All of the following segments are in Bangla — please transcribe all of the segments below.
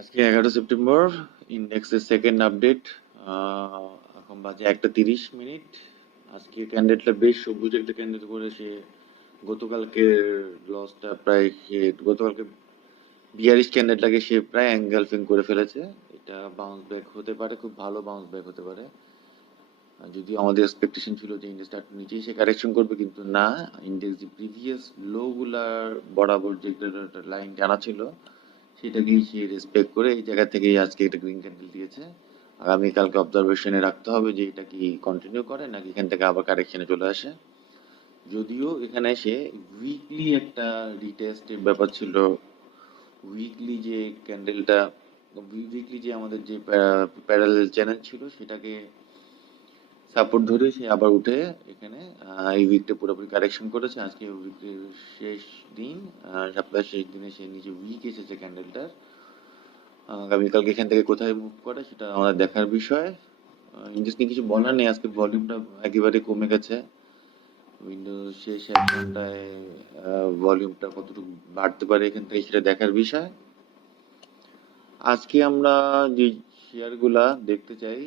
আজকে এগারো সেপ্টেম্বর, ইন্ডেক্সের সেকেন্ড আপডেট এখন বাজে একটা তিরিশ মিনিট। আজকে ক্যান্ডিডেটটা বেশ সবুজ একটা ক্যান্ডিডেট করেছে। গতকালকে লসটা প্রায় সে গতকালকে বিয়ারিশ ক্যান্ডিডেটটাকে সে প্রায় অ্যাঙ্গেল অ্যাঙ্গেলফিং করে ফেলেছে। এটা বাউন্স ব্যাক হতে পারে, খুব ভালো বাউন্স ব্যাক হতে পারে। যদিও আমাদের এক্সপেকটেশন ছিল যে ইন্ডেক্সটা একটু নিচেই সে কারেকশন করবে, কিন্তু না ইন্ডেক্স যে প্রিভিয়াস লোগুলার বরাবর যে লাইন টানা ছিল সেটাকে সে রেসপেক্ট করে? এই জায়গা থেকেই আজকে একটা গ্রিন ক্যান্ডেল দিয়েছে। আগামীকালকে অবজারভেশনে রাখতে হবে যে এটা কি কন্টিনিউ করে নাকি এখান থেকে আবার কারেকশনে চলে আসে। যদিও এখানে এসে উইকলি একটা রিটেস্টের ব্যাপার ছিল। উইকলি যে ক্যান্ডেলটা উইকলি যে আমাদের যে প্যারাল চ্যানেল ছিল সেটাকে সাপোর্ট ধরে সে আবার উঠে এখানে এই উইকটা পুরোপুরি কারেকশন করেছে। আজকে উইকের শেষ দিন সপ্তাহের শেষ দিনে সে নিচে উইক এসেছে ক্যান্ডেলটার আগামীকালকে এখান থেকে কোথায় মুভ করে সেটা আমাদের দেখার বিষয়। নিয়ে কিছু বলার নেই, আজকে ভলিউমটা একেবারে কমে গেছে। উইন্ডো শেষ এক ঘন্টায় ভলিউমটা কতটুকু বাড়তে পারে এখান থেকে সেটা দেখার বিষয়। আজকে আমরা যে শেয়ারগুলা দেখতে চাই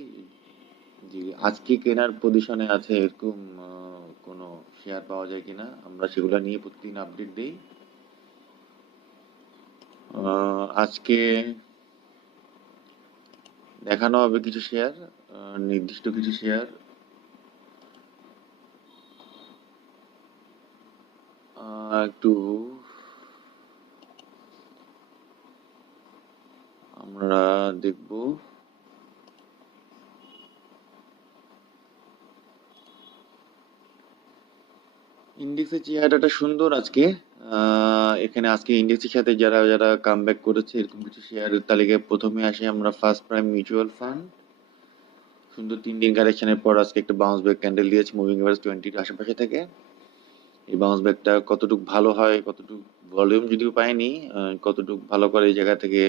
যে আজকে কেনার পজিশনে আছে এরকম আহ, কোনো শেয়ার পাওয়া যায় কিনা আমরা সেগুলো নিয়ে প্রতিদিন আপডেট দিই। আজকে দেখানো হবে কিছু শেয়ার নির্দিষ্ট কিছু শেয়ার একটু আমরা দেখব। ইন্ডেক্সের চেহারাটা সুন্দর আজকে। এখানে আজকে ইন্ডেক্সের সাথে যারা যারা কামব্যাক করেছে এরকম কিছু শেয়ারের তালিকায় প্রথমে আসে আমরা ফার্স্ট প্রাইম মিউচুয়াল ফান্ড সুন্দর তিন দিন কারেকশনের পর আজকে একটা বাউন্স ব্যাক ক্যান্ডেল দিয়েছে মুভিং এভারেজ টোয়েন্টির আশেপাশে থেকে। এই বাউন্স ব্যাকটা কতটুকু ভালো হয় কতটুকু ভলিউম যদিও আহ, কতটুকু ভালো করে এই জায়গা থেকে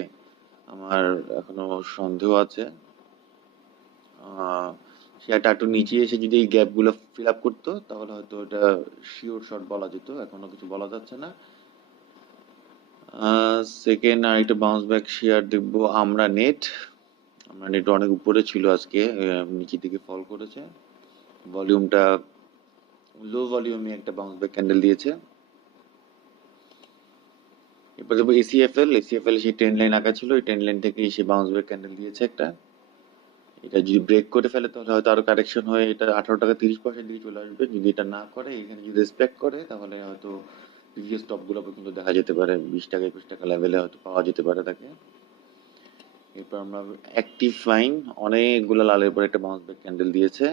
আমার এখনও সন্দেহ আছে। শেয়ারটা একটু নিচে এসে যদি এই গ্যাপগুলো ফিল আপ করতো, তাহলে হয়তো এটা শিওর শট বলা যেত, এখনও কিছু বলা যাচ্ছে না। সেকেন্ড আর একটা বাউন্স ব্যাক শেয়ার দেখব আমরা নেট আমরা নেট অনেক উপরে ছিল আজকে নিচের দিকে ফল করেছে। ভলিউমটা লো ভলিউমে একটা বাউন্স ব্যাক ক্যান্ডেল দিয়েছে। এরপর দেখব এসিএফএল এসিএফএল সেই ট্রেন লাইন আঁকা ছিল এই ট্রেন লাইন থেকে সে বাউন্স ব্যাক ক্যান্ডেল দিয়েছে একটা। এটা যদি ব্রেক করে ফেলে, তাহলে হয়তো আরও কারেকশন হয়ে এটা আঠারো টাকা তিরিশ পয়সার দিকে চলে আসবে। যদি এটা না করে, এখানে যদি রেসপেক্ট করে, তাহলে হয়তো প্রিভিয়াস টপগুলো পর্যন্ত দেখা যেতে পারে। বিশ টাকা, একুশ টাকা লেভেলে হয়তো পাওয়া যেতে পারে তাকে। এরপর আমরা অ্যাক্টিভ ফাইন অনেকগুলো লালের পর একটা বাউন্স ব্যাক ক্যান্ডেল দিয়েছে।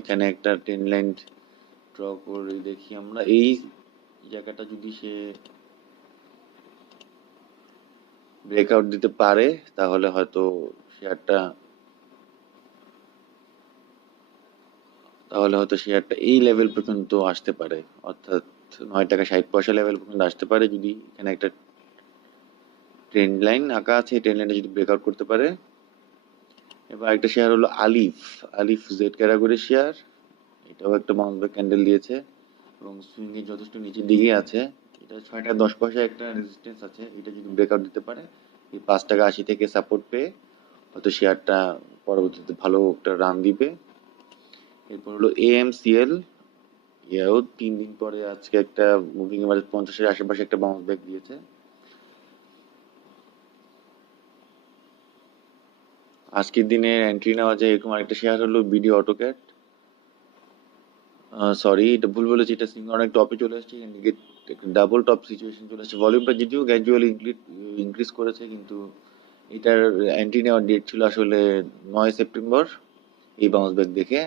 এখানে একটা টেন লাইন ড্র করে দেখি আমরা। এই জায়গাটা যদি সে ব্রেকআউট দিতে পারে, তাহলে হয়তো শেয়ারটা তাহলে হয়তো শেয়ারটা এই লেভেল পর্যন্ত আসতে পারে। অর্থাৎ নয় টাকা ষাট পয়সা লেভেল পর্যন্ত আসতে পারে যদি এখানে একটা ট্রেন্ড লাইন আঁকা আছে, এই ট্রেন্ড লাইনটা যদি ব্রেকআউট করতে পারে। এবার একটা শেয়ার হলো আলিফ আলিফ জেড ক্যাটাগরি শেয়ার এটাও একটা বাউন্স ব্যাক ক্যান্ডেল দিয়েছে এবং সুইং এর যথেষ্ট নিচের দিকে আছে। এটা ছয় টাকা দশ পয়সা একটা রেজিস্ট্যান্স আছে, এটা যদি ব্রেকআউট দিতে পারে, এই পাঁচ টাকা আশি থেকে সাপোর্ট পেয়ে হয়তো শেয়ারটা পরবর্তীতে ভালো একটা রান দিবে। এরপর হলো এএমসিএল ইয়াও তিন দিন পরে আজকে একটা মুভিং এভারেজ পঞ্চাশের আশেপাশে একটা বাউন্স ব্যাক দিয়েছে। আজকের দিনে এন্ট্রি নেওয়া যায় এরকম আরেকটা শেয়ার হলো বিডি অটোক্যাট সরি এটা ভুল বলেছি, এটা সিঙ্গল অনেক টপে চলে আসছে ডাবল টপ সিচুয়েশন চলে আসছে। ভলিউমটা যদিও গ্র্যাজুয়ালি ইনক্রিজ করেছে, কিন্তু এটার এন্ট্রি নেওয়ার ডেট ছিল আসলে নয় সেপ্টেম্বর। এই বাউন্স ব্যাক দেখে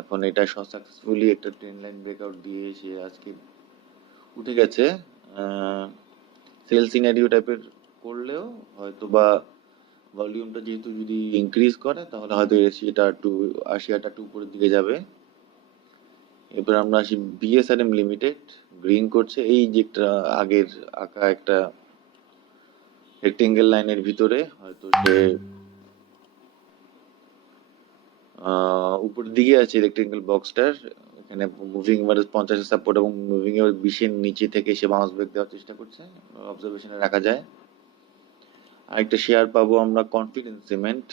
এখন এটা সাকসেসফুলি একটা ট্রেন লাইন ব্রেকআউট দিয়ে সে আজকে উঠে গেছে। সেল সিনারিও টাইপের করলেও হয়তো বা ভলিউমটা যেহেতু যদি ইনক্রিজ করে, তাহলে হয়তো এসিটা একটু আশিয়াটা একটু উপরের দিকে যাবে। এবার আমরা আসি বিএসআরএম লিমিটেড গ্রিন করছে। এই যে একটা আগের আঁকা একটা রেক্টেঙ্গেল লাইনের ভিতরে, হয়তো সে উপরের দিকে আছে রেক্টেঙ্গেল বক্সটার এখানে মুভিং এভারেজ পঞ্চাশের সাপোর্ট এবং মুভিং এভারেজ বিশের নিচে থেকে সে বাউন্স ব্যাক দেওয়ার চেষ্টা করছে। অবজারভেশনে রাখা যায়। আরেকটা শেয়ার পাবো আমরা কনফিডেন্স সিমেন্ট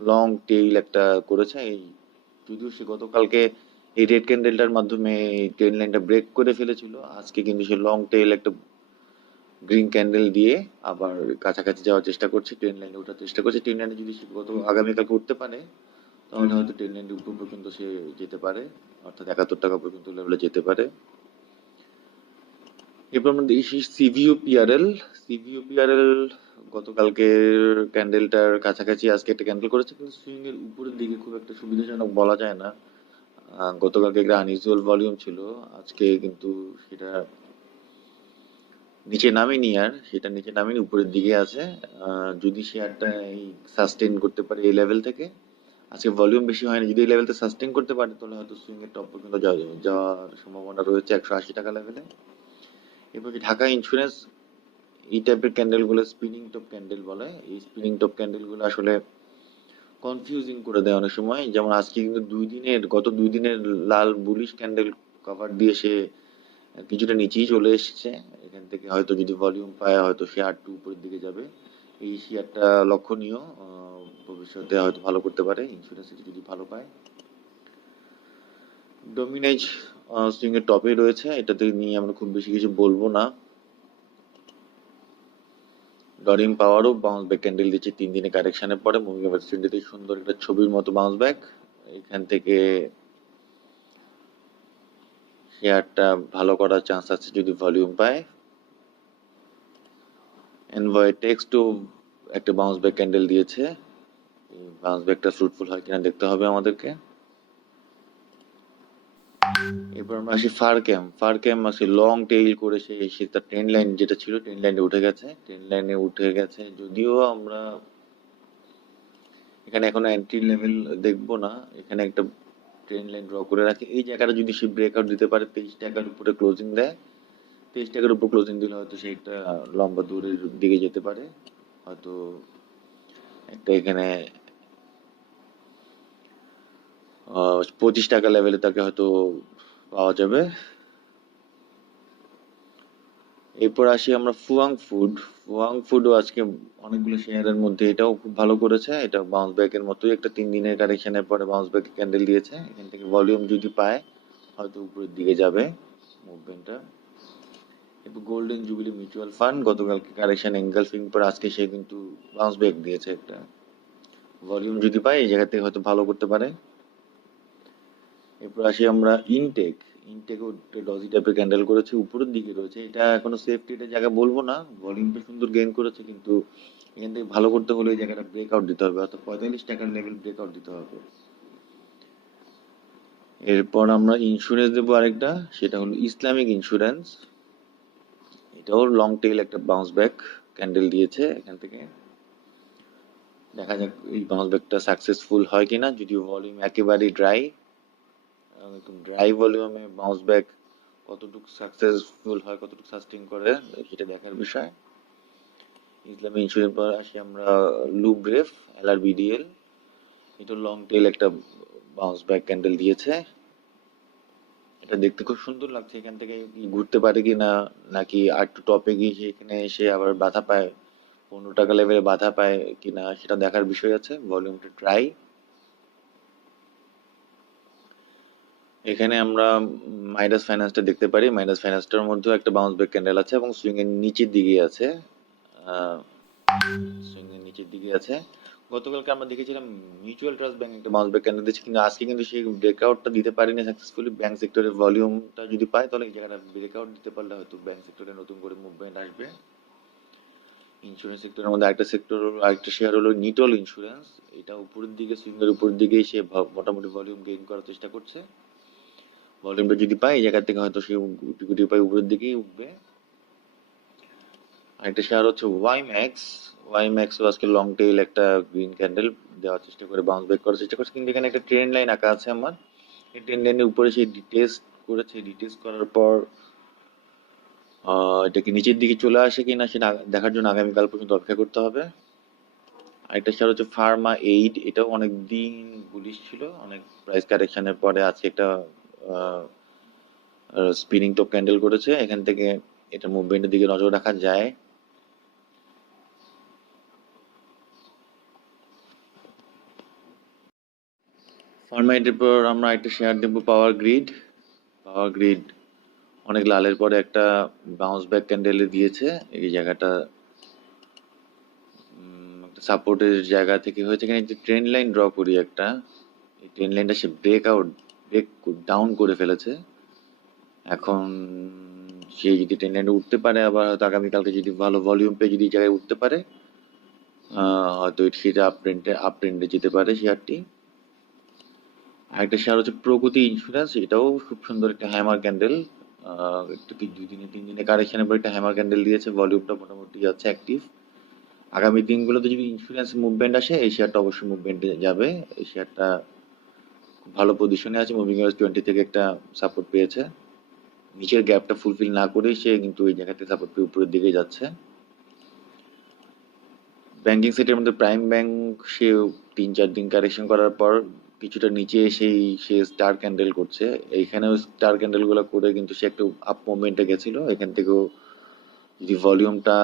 লং টেইল একটা করেছে। এই যদিও সে গতকালকে এই রেড ক্যান্ডেলটার মাধ্যমে ট্রেন লাইনটা ব্রেক করে ফেলেছিল। আজকে কিন্তু সে লং টেইল একটা গ্রিন ক্যান্ডেল দিয়ে আবার কাছাকাছি যাওয়ার চেষ্টা করছে। ট্রেন লাইনে ওঠার চেষ্টা করছে। ট্রেন লাইনে যদি সে গত আগামীকালকে উঠতে পারে তাহলে হয়তো লাইনের উপর পর্যন্ত সে যেতে পারে, অর্থাৎ একাত্তর টাকা পর্যন্ত লেভেলে যেতে পারে। এরপর আমরা দেখি সিভিও পিআরএল সিভিও পিআরএল গতকালকের ক্যান্ডেলটার কাছাকাছি আজকে একটা ক্যান্ডেল করেছে, কিন্তু সুইং এর উপরের দিকে খুব একটা সুবিধাজনক বলা যায় না। গতকালকে একটা আনইউজুয়াল ভলিউম ছিল, আজকে কিন্তু সেটা নিচে নামেনি আর, সেটা নিচে নামেনি, উপরের দিকে আছে। যদি শেয়ারটা এই সাস্টেন করতে পারে এই লেভেল থেকে আজকে ভলিউম বেশি হয়নি, যদি এই লেভেলতে সাস্টেন করতে পারে, তাহলে হয়তো সুইং এর টপ পর্যন্ত যাওয়া- যাবে। যাওয়ার সম্ভাবনা রয়েছে একশো আশি টাকা লেভেলে এরপর ঢাকা ইন্স্যুরেন্স এই টাইপের ক্যান্ডেলগুলো স্পিনিং টপ ক্যান্ডেল বলে, এই স্পিনিং টপ ক্যান্ডেলগুলো আসলে কনফিউজিং করে দেয় অনেক সময়। যেমন আজকে কিন্তু দুই দিনের, গত দুই দিনের লাল বুলিশ ক্যান্ডেল কভার দিয়ে সে কিছুটা নিচেই চলে এসেছে। এখান থেকে হয়তো যদি ভলিউম পায়, হয়তো শেয়ার টু উপরের দিকে যাবে। এই শেয়ারটা লক্ষণীয় ভবিষ্যতে হয়তো ভালো করতে পারে ইন্স্যুরেন্স যদি ভালো পায়। ডোমিনাইজ সুইং এর টপে রয়েছে, এটাতে নিয়ে আমরা খুব বেশি কিছু বলব না। ডরিম পাওয়ারও বাউন্স ব্যাক ক্যান্ডেল দিচ্ছে, তিন দিনে কারেকশনের পরে মুভিং অপরচুনিটিতে সুন্দর একটা ছবির মতো বাউন্স ব্যাক এখান থেকে শেয়ারটা ভালো করার চান্স আছে যদি ভলিউম পায়। এনভয় টেক্সটও একটা বাউন্স ব্যাক ক্যান্ডেল দিয়েছে। বাউন্স ব্যাকটা ফ্রুটফুল হয় কিনা দেখতে হবে আমাদেরকে। এরপর আমরা আসি ফার ক্যাম ফার ক্যাম আসে লং টেইল করেছে এসে তার ট্রেন লাইন যেটা ছিল ট্রেন লাইনে উঠে গেছে। ট্রেন লাইনে উঠে গেছে যদিও আমরা এখানে এখনও এন্ট্রি লেভেল দেখব না। এখানে একটা ট্রেন লাইন ড্র করে রাখে। এই জায়গাটা যদি সে ব্রেকআউট দিতে পারে, তেইশ টাকার উপরে ক্লোজিং দেয়। তেইশ টাকার উপর ক্লোজিং দিলে হয়তো সে একটা লম্বা দূরের দিকে যেতে পারে। হয়তো একটা এখানে পঁচিশ টাকা লেভেলে তাকে হয়তো পাওয়া যাবে। এরপর আসি আমরা ফুয়াং ফুড। ফুয়াং ফুডও আজকে অনেকগুলো শেয়ারের মধ্যে এটাও খুব ভালো করেছে। এটা বাউন্স ব্যাক এর মতোই একটা তিন দিনের কারেকশনের পরে বাউন্স ব্যাক ক্যান্ডেল দিয়েছে। এখান থেকে ভলিউম যদি পায়, হয়তো উপরের দিকে যাবে মুভমেন্টটা এরপর গোল্ডেন জুবিলি মিউচুয়াল ফান্ড গতকালকে কারেকশন এঙ্গেলফিং পর আজকে সে কিন্তু বাউন্স ব্যাক দিয়েছে একটা। ভলিউম যদি পায়, এই জায়গা থেকে হয়তো ভালো করতে পারে। এরপর আসি আমরা ইনটেক ইনটেকও ডজি টাইপের ক্যান্ডেল করেছে, উপরের দিকে রয়েছে। এটা এখনও সেফটি এর জায়গা বলব না ভলিউমটা সুন্দর গেইন করেছে, কিন্তু এখান থেকে ভালো করতে হলে এই জায়গাটা ব্রেকআউট দিতে হবে, অর্থাৎ পঁয়তাল্লিশ টাকার লেভেল ব্রেকআউট দিতে হবে। এরপর আমরা ইন্স্যুরেন্স দেবো আরেকটা, সেটা হলো ইসলামিক ইন্স্যুরেন্স এটাও লং টেইল একটা বাউন্স ব্যাক ক্যান্ডেল দিয়েছে এখান থেকে। দেখা যাক এই বাউন্স ব্যাকটা সাকসেসফুল হয় কিনা, যদিও ভলিউম একেবারেই ড্রাই ড্রাই ভলিউমে বাউন্স ব্যাক কতটুকু সাকসেসফুল হয়, কতটুকু সাস্টেইন করে, সেটা দেখার বিষয়। ইসলামী ইন্স্যুরেন্স পর আসি আমরা লুব্রেফ এলআরবিডিএল এটা লং টেল একটা বাউন্স ব্যাক ক্যান্ডেল দিয়েছে। এটা দেখতে খুব সুন্দর লাগছে, এখান থেকে ঘুরতে পারে কি না নাকি আর একটু টপে গিয়ে সেখানে এসে আবার বাধা পায়, পনেরো টাকা লেভেলে বাধা পায় কিনা, সেটা দেখার বিষয় আছে। ভলিউমটা ট্রাই এখানে আমরা মাইনাস ফাইন্যান্সটা দেখতে পারি। মাইনাস ফাইন্যান্সটার মধ্যেও একটা বাউন্স ব্যাক ক্যান্ডেল আছে এবং সুইং এর নিচের দিকে আছে। সুইং এর নিচের দিকে আছে। গতকালকে আমরা দেখেছিলাম মিউচুয়াল ট্রাস্ট ব্যাংক একটা বাউন্স ব্যাক ক্যান্ডেল দিচ্ছে কিন্তু আজকে কিন্তু সেই ব্রেকআউটটা দিতে পারেনি সাকসেসফুলি ব্যাংক সেক্টরের ভলিউমটা যদি পায়, তাহলে এই জায়গাটা ব্রেকআউট দিতে পারলে হয়তো ব্যাংক সেক্টরে নতুন করে মুভমেন্ট আসবে। ইন্স্যুরেন্স সেক্টরের মধ্যে আরেকটা সেক্টর আরেকটা শেয়ার হলো নিটল ইন্স্যুরেন্স এটা উপরের দিকে সুইং এর উপরের দিকেই সে মোটামুটি ভলিউম গেইন করার চেষ্টা করছে। ভলিউমটা যদি পায় এই থেকে হয়তো সে গুটি পায় উপরের দিকেই উঠবে। আরেকটা শেয়ার হচ্ছে ওয়াই ম্যাক্স ওয়াই ম্যাক্সও আজকে লং টেইল একটা গ্রিন ক্যান্ডেল দেওয়ার চেষ্টা করে বাউন্স ব্যাক করার চেষ্টা করছে। কিন্তু এখানে একটা ট্রেন লাইন আঁকা আছে আমার। এই ট্রেন লাইনের উপরে সেই ডিটেলস করেছে। ডিটেলস করার পর এটা কি নিচের দিকে চলে আসে কিনা সেটা আগ- দেখার জন্য আগামীকাল পর্যন্ত অপেক্ষা করতে হবে। আরেকটা শেয়ার হচ্ছে ফার্মা এইড এটাও অনেক দিন বুলিশ ছিল। অনেক প্রাইস কারেকশনের পরে আছে একটা স্পিনিং টপ ক্যান্ডেল করেছে, এখান থেকে এটা মুভমেন্টের দিকে নজর রাখা যায়। ফার্মাইটের পর আমরা একটা শেয়ার দেব পাওয়ার গ্রিড পাওয়ার গ্রিড অনেক লালের পরে একটা বাউন্স ব্যাক ক্যান্ডেল দিয়েছে। এই জায়গাটা সাপোর্টের জায়গা থেকে হয়েছে। এখানে যে ট্রেন লাইন ড্র করি একটা। এই ট্রেন লাইনটা সে ব্রেক আউট ব্রেক ডাউন করে ফেলেছে। এখন সে যদি লাইনে উঠতে পারে, আবার হয়তো আগামীকালকে যদি ভালো ভলিউম পেয়ে যদি জায়গায় উঠতে পারে হয়তো সেটা আপ ট্রেন্ডে আপ ট্রেন্ডে যেতে পারে শেয়ারটি আরেকটা শেয়ার হচ্ছে প্রগতি ইন্স্যুরেন্স এটাও খুব সুন্দর একটা হ্যামার ক্যান্ডেল একটু দুই দিনে, তিন দিনে কারেকশনের পর একটা হ্যামার ক্যান্ডেল দিয়েছে ভলিউমটা মোটামুটি যাচ্ছে অ্যাক্টিভ আগামী দিনগুলোতে যদি ইন্স্যুরেন্স মুভমেন্ট আসে, এই শেয়ারটা অবশ্যই মুভমেন্টে যাবে। এই শেয়ারটা ভালো পজিশনে আছে মুভিং এভারেজ টোয়েন্টি থেকে একটা সাপোর্ট পেয়েছে। নিচের গ্যাপটা ফুলফিল না করে সে কিন্তু এই জায়গাতে সাপোর্ট পেয়ে উপরের দিকে যাচ্ছে। ব্যাংকিং সেক্টরের মধ্যে প্রাইম ব্যাংক সে তিন চার দিন কারেকশন করার পর কিছুটা নিচে এসেই সে স্টার ক্যান্ডেল করছে। এইখানেও স্টার ক্যান্ডেলগুলো করে কিন্তু সে একটু আপ মুভমেন্টে গেছিল। এখান থেকেও যদি ভলিউমটা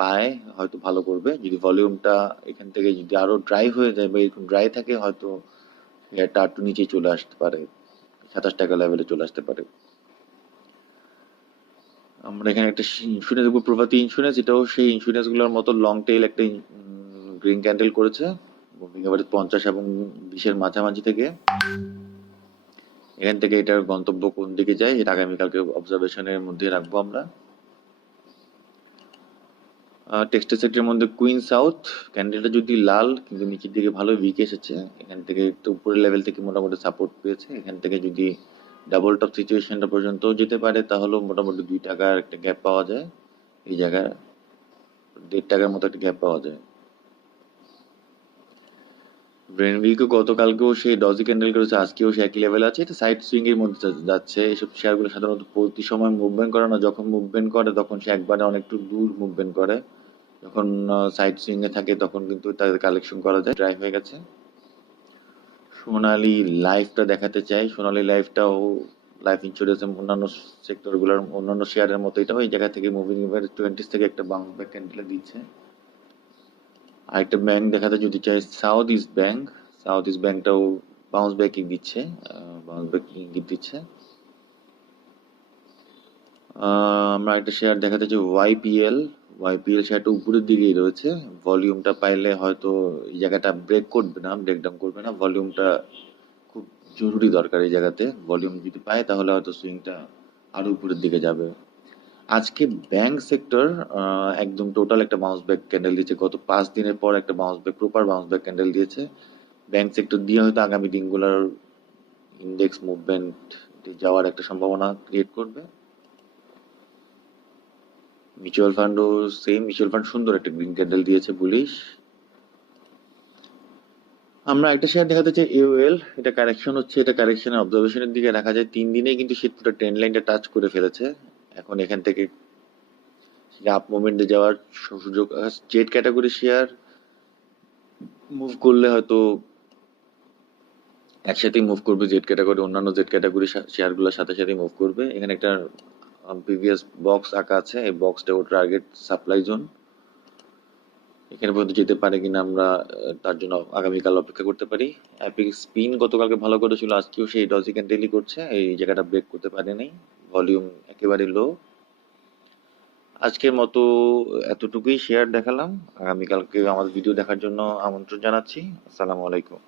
পায়, হয়তো ভালো করবে। যদি ভলিউমটা এখান থেকে যদি আরও ড্রাই হয়ে যায় বা এরকম ড্রাই থাকে, হয়তো এটা একটু নিচে চলে আসতে পারে, সাতাশ টাকা লেভেলে চলে আসতে পারে। আমরা এখানে একটা ইন্স্যুরেন্স প্রভাতী ইন্স্যুরেন্স এটাও সেই ইন্স্যুরেন্সগুলোর মতো লং টেইল একটা গ্রিন ক্যান্ডেল করেছে পঞ্চাশ এবং বিশের মাঝামাঝি থেকে। এখান থেকে এটার গন্তব্য কোন দিকে যায়, এটা আগামীকালকে অবজারভেশনের মধ্যে রাখব আমরা। টেক্সটাইল সেক্টরের মধ্যে কুইন সাউথ ক্যান্ডেলটা যদি লাল, কিন্তু নিচের দিকে ভালো উইক এসেছে, এখান থেকে একটু উপরের লেভেল থেকে মোটামুটি সাপোর্ট পেয়েছে, এখান থেকে যদি ডাবল টপ সিচুয়েশনটা পর্যন্ত যেতে পারে, তাহলেও মোটামুটি দুই টাকার একটা গ্যাপ পাওয়া যায়, এই জায়গায় দেড় টাকার মতো একটা গ্যাপ পাওয়া যায়। ব্রেনভিলকে গতকালকেও সেই ডজি ক্যান্ডেল করেছে, আজকেও সে একই লেভেল আছে, এটা সাইড সুইং এর মধ্যে যাচ্ছে এইসব শেয়ারগুলো সাধারণত প্রতি সময় মুভমেন্ট করে না, যখন মুভমেন্ট করে, তখন সে একবারে অনেকটু দূর মুভমেন্ট করে। যখন সাইড সুইং এ থাকে তখন কিন্তু তাদের কালেকশন করা যায়। ড্রাই হয়ে গেছে। সোনালী লাইফটা দেখাতে চাই। সোনালী লাইফটাও লাইফ ইন্স্যুরেন্স অন্যান্য সেক্টরগুলোর অন্যান্য শেয়ারের মতো। এটাও এই জায়গা থেকে মুভিং এভারেজ টোয়েন্টিস থেকে একটা বাউন্স ব্যাক ক্যান্ডেল দিচ্ছে। আরেকটা ব্যাংক দেখাতে যদি চাই south east bank south east ব্যাংকটাও bounce back দিচ্ছে বাউন্স ব্যাক ইঙ্গিত দিচ্ছে। আমরা একটা শেয়ার দেখাতে চাই ওয়াইপিএল ওয়াইপিএল শেয়ারটা উপরের দিকেই রয়েছে। ভলিউমটা পাইলে হয়তো এই জায়গাটা ব্রেক করবে না ব্রেক ডাউন করবে না। ভলিউমটা খুব জরুরি দরকার এই জায়গাতে। ভলিউম যদি পায়, তাহলে হয়তো সুইংটা আরও উপরের দিকে যাবে। আজকে ব্যাংক সেক্টর একদম টোটাল একটা বাউন্স ব্যাক ক্যান্ডেল দিয়েছে। গত পাঁচ দিনের পর একটা bounce back proper bounce back candle দিয়েছে। ব্যাংক সেক্টর দিয়ে হয়তো আগামী দিনগুলোর ইন্ডেক্স মুভমেন্ট যাওয়ার একটা সম্ভাবনা ক্রিয়েট করবে। মিউচুয়াল ফান্ডও সেম মিউচুয়াল ফান্ড সুন্দর একটা গ্রিন ক্যান্ডেল দিয়েছে বুলিশ আমরা একটা শেয়ার দেখাতে চাই এওএল এটা কারেকশন হচ্ছে, এটা কারেকশনের অবজারভেশনের দিকে রাখা যায়। তিন দিনেই কিন্তু সে পুরো ট্রেন লাইনটা টাচ করে ফেলেছে। এখন এখান থেকে আপ মুভমেন্টে যাওয়ার সুযোগ জেড ক্যাটাগরি শেয়ার মুভ করলে হয়তো একসাথেই মুভ করবে জেড ক্যাটাগরি অন্যান্য জেড ক্যাটাগরি শেয়ারগুলোর সাথে সাথে মুভ করবে। এখানে একটা প্রিভিয়াস বক্স আঁকা আছে, এই বক্সটা ওর টার্গেট সাপ্লাই জোন এখানে পর্যন্ত যেতে পারে কিনা আমরা তার জন্য আগামীকাল অপেক্ষা করতে পারি। অ্যাপিক স্পিন গতকালকে ভালো করেছিল, আজকেও সেই ডজি ক্যান্ডেলই করছে, এই জায়গাটা ব্রেক করতে পারেনি ভলিউম একেবারে লো আজকের মতো এতটুকুই শেয়ার দেখালাম। আগামীকালকে আমাদের ভিডিও দেখার জন্য আমন্ত্রণ জানাচ্ছি। আসসালামু আলাইকুম।